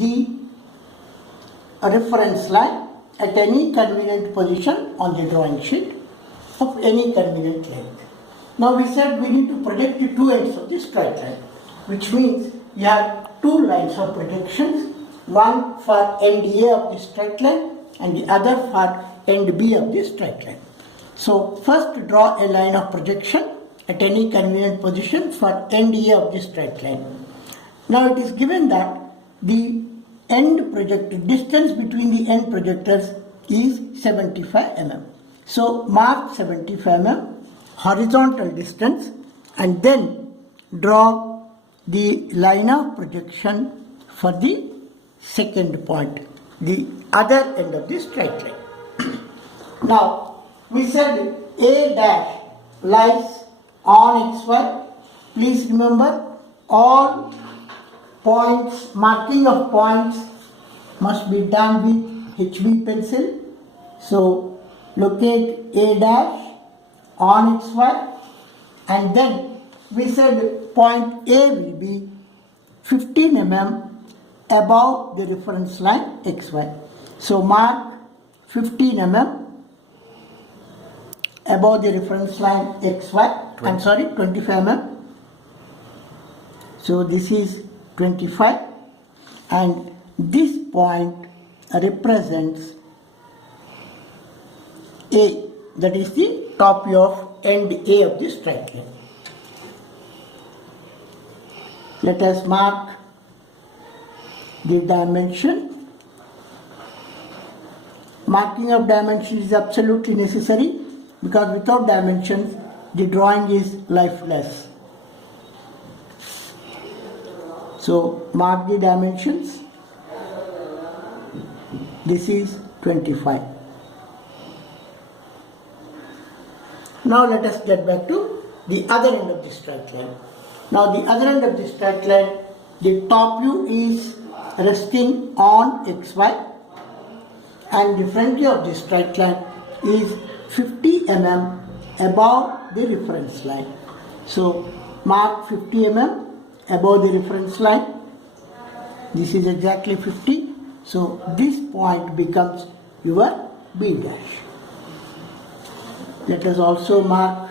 the reference line at any convenient position on the drawing sheet of any convenient length. Now we said we need to project the two ends of the straight line, which means you have two lines of projections, one for end A of the straight line and the other for end B of the straight line. So first draw a line of projection at any convenient position for end A of the straight line. Now it is given that the end projected distance between the end projectors is 75 mm. So mark 75 mm horizontal distance and then draw the line of projection for the second point, the other end of the straight line. Now we said A dash lies on XY. Please remember all points, marking of points must be done with HB pencil. So locate A dash on XY and then we said point A will be 15 mm above the reference line XY. So mark 15 mm above the reference line XY. 25 mm. So this is 25 and this point represents A, that is the top view of end A of the straight line. Let us mark the dimension. Marking of dimension is absolutely necessary because without dimensions the drawing is lifeless. So mark the dimensions. This is 25. Now let us get back to the other end of the straight line. Now the other end of the straight line, the top view is resting on XY and the front view of the straight line is 50 mm above the reference line. So mark 50 mm above the reference line. This is exactly 50. So this point becomes your B dash. Let us also mark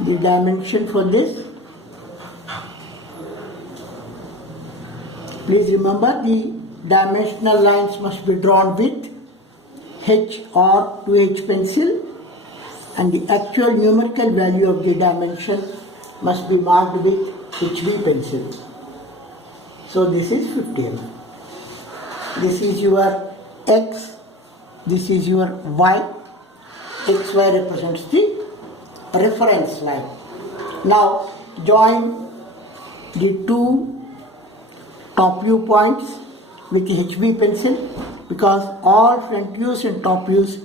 the dimension for this. Please remember the dimensional lines must be drawn with H or 2H pencil and the actual numerical value of the dimension must be marked with HB pencil. So this is 50 mm. This is your X, this is your Y. XY represents the reference line. Now join the two top view points with the HB pencil because all front views and top views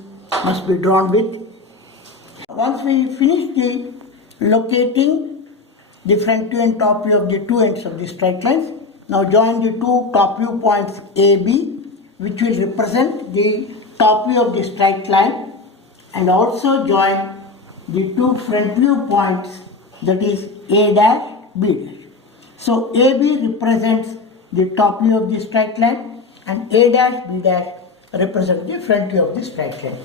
must be drawn with. Once we finish the locating the front view and top view of the two ends of the straight lines, now join the two top view points AB, which will represent the top view of the straight line, and also join the two front view points, that is A dash, B dash. So AB represents the top view of the straight line and A dash, B dash represent the front view of the straight line.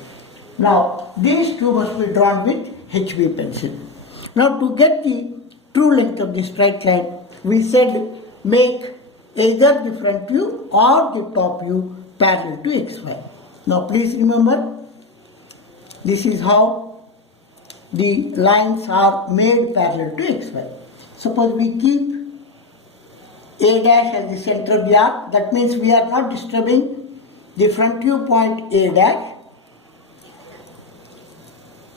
Now these two must be drawn with HB pencil. Now to get the true length of the straight line, we said make either the front view or the top view parallel to XY. Now please remember, this is how the lines are made parallel to XY. Suppose we keep A dash as the center of the arc, that means we are not disturbing the front view point A dash.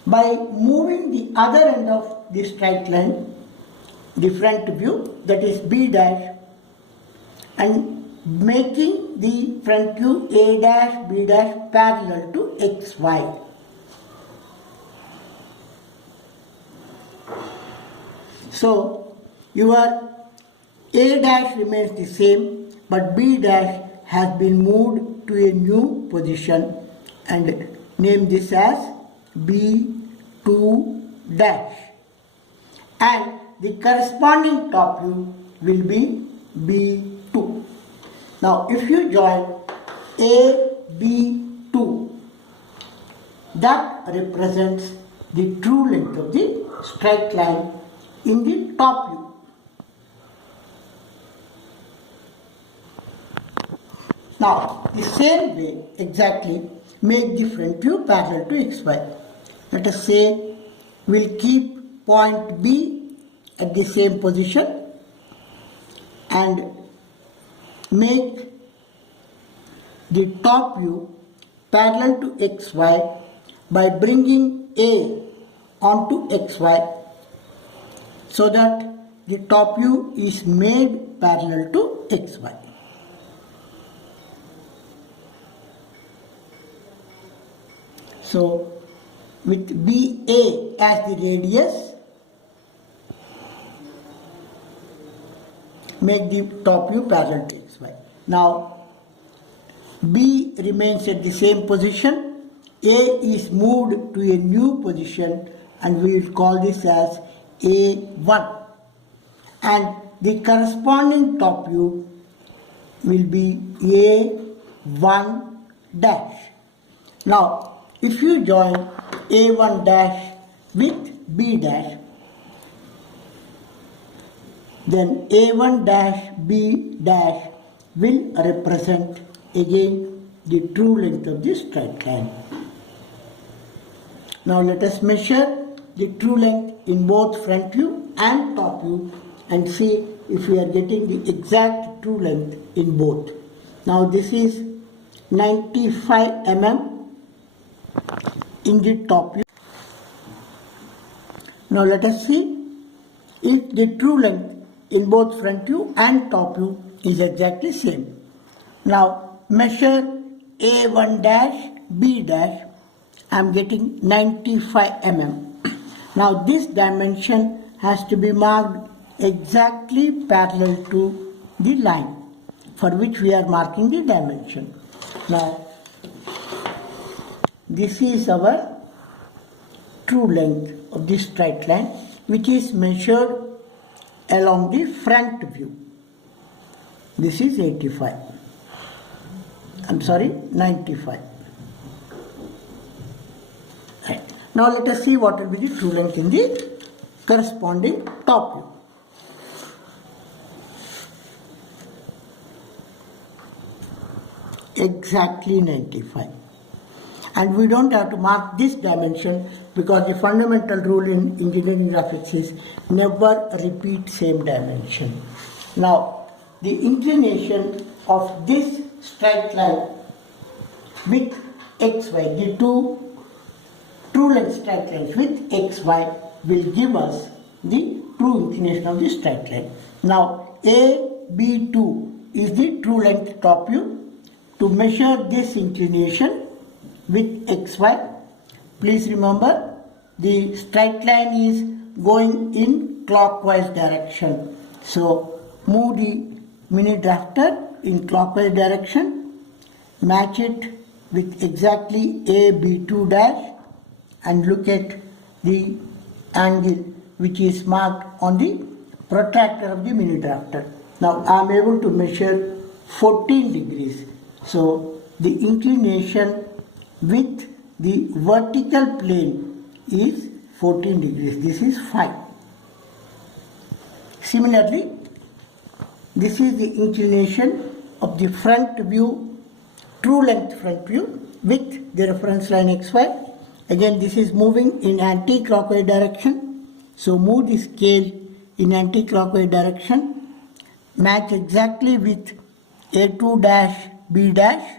By moving the other end of the straight line, the front view, that is B dash, and making the front view A dash, B dash parallel to XY. So your A dash remains the same, but B dash has been moved to a new position and name this as B2 dash. And the corresponding top view will be B2. Now if you join AB2, that represents the true length of the straight line in the top view. Now the same way exactly make the front view parallel to XY. Let us say we'll keep point B at the same position and make the top view parallel to XY by bringing A onto XY so that the top view is made parallel to XY. So with BA as the radius, make the top view parallel to XY. Now B remains at the same position, A is moved to a new position and we will call this as A1, and the corresponding top view will be A1 dash. Now if you join A1 dash with B dash, then A1 dash B dash will represent again the true length of the straight line. Now let us measure the true length in both front view and top view and see if we are getting the exact true length in both. Now this is 95 mm in the top view. Now let us see if the true length in both front view and top view is exactly same. Now measure A1 dash B dash. I am getting 95 mm. Now this dimension has to be marked exactly parallel to the line for which we are marking the dimension. Now this is our true length of this straight line, which is measured along the front view. This is 95. Right. Now let us see what will be the true length in the corresponding top view. Exactly 95. And we don't have to mark this dimension because the fundamental rule in engineering graphics is never repeat same dimension. Now the inclination of this straight line with XY, the two true length straight lines with XY will give us the true inclination of the straight line. Now AB2 is the true length top view. To measure this inclination with XY, please remember the straight line is going in clockwise direction. So move the mini drafter in clockwise direction, match it with exactly AB2 dash and look at the angle which is marked on the protractor of the mini drafter. Now I am able to measure 14 degrees. So the inclination with the vertical plane is 14 degrees. This is 5. Similarly, this is the inclination of the front view, true length front view with the reference line XY. Again, this is moving in anti-clockwise direction. So move the scale in anti-clockwise direction. Match exactly with A2 dash B dash.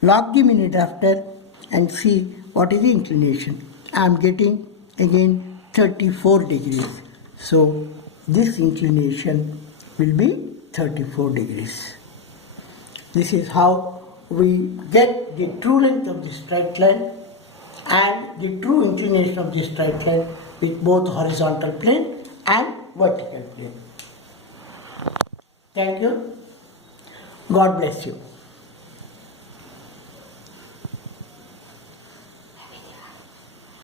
Lock the mini drafter and see what is the inclination. I am getting again 34 degrees. So this inclination will be 34 degrees. This is how we get the true length of the straight line and the true inclination of the straight line with both horizontal plane and vertical plane. Thank you. God bless you.